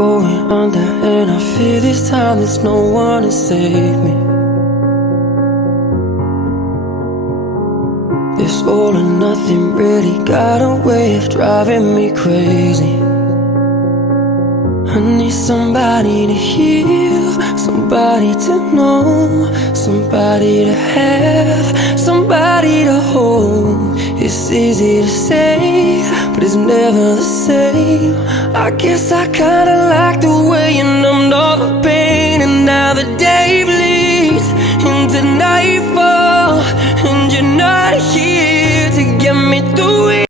going under, and I fear this time there's no one to save me. This all or nothing really got a way of driving me crazy. I need somebody to heal, somebody to know, somebody to have, somebody to hold. It's easy to say, but it's never the same. I guess I kinda like the way you numbed all the pain, and now the day bleeds into nightfall, and you're not here to get me through it.